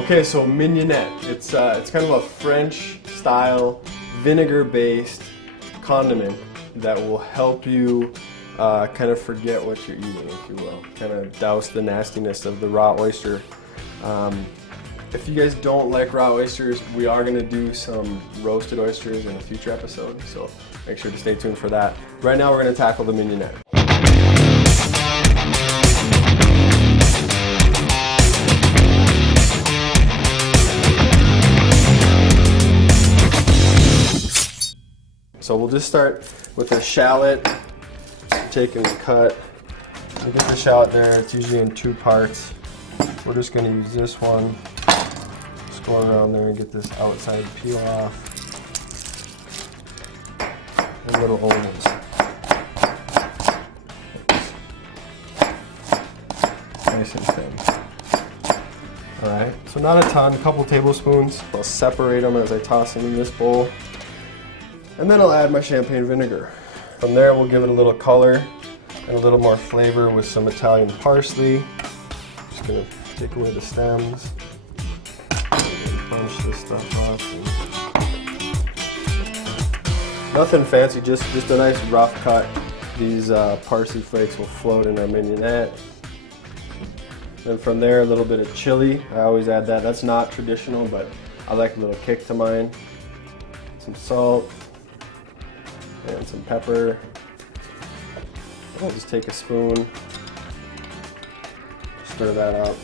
Okay, so Mignonette. It's kind of a French-style, vinegar-based condiment that will help you kind of forget what you're eating, if you will. Kind of douse the nastiness of the raw oyster. If you guys don't like raw oysters, we are going to do some roasted oysters in a future episode, so make sure to stay tuned for that. Right now we're going to tackle the Mignonette. So we'll just start with a shallot, taking the cut. You get the shallot there, it's usually in 2 parts. We're just going to use this one. Just go around there and get this outside peel off. And little onions. Nice and thin. Alright, so not a ton, a couple tablespoons. I'll separate them as I toss them in this bowl. And then I'll add my champagne vinegar. From there we'll give it a little color and a little more flavor with some Italian parsley. Just gonna take away the stems. Bunch this stuff up. Nothing fancy, just a nice rough cut. These parsley flakes will float in our mignonette. Then from there a little bit of chili. I always add that. That's not traditional, but I like a little kick to mine. Some salt. And some pepper. I'll just take a spoon, stir that up.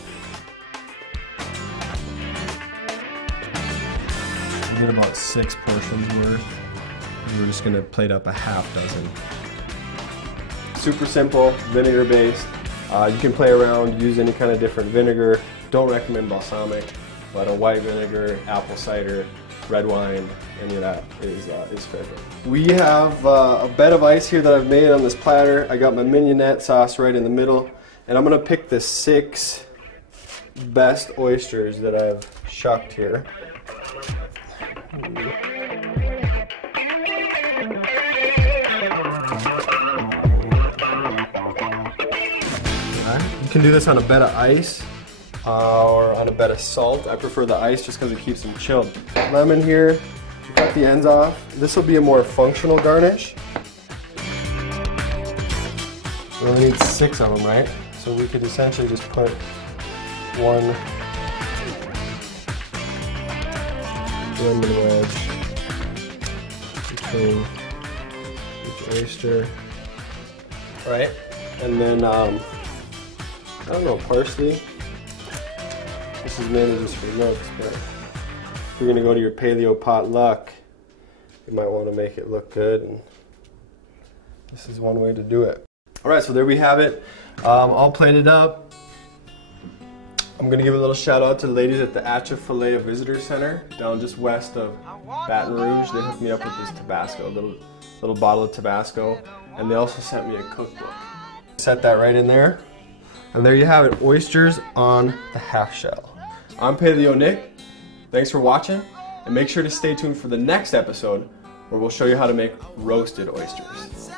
We get about 6 portions worth. We're just gonna plate up a half dozen. Super simple, vinegar based. You can play around, use any kind of different vinegar. Don't recommend balsamic, but a white vinegar, apple cider, red wine, any of that is perfect. We have a bed of ice here that I've made on this platter. I got my mignonette sauce right in the middle, and I'm gonna pick the 6 best oysters that I've shucked here. You can do this on a bed of ice. Or on a bed of salt. I prefer the ice just because it keeps them chilled. Lemon here, cut the ends off. This will be a more functional garnish. We only need 6 of them, right? So we could essentially just put 1 lemon wedge between each oyster. Right? And then, I don't know, parsley. This is mainly just for looks, but if you're going to go to your Paleo potluck, you might want to make it look good, and this is one way to do it. Alright, so there we have it, all plated up. I'm going to give a little shout out to the ladies at the Filet Visitor Center, down just west of Baton Rouge. They hooked me up with this Tabasco, a little bottle of Tabasco, and they also sent me a cookbook. Set that right in there, and there you have it, oysters on the half shell. I'm Paleo Nick. Thanks for watching, and make sure to stay tuned for the next episode where we'll show you how to make roasted oysters.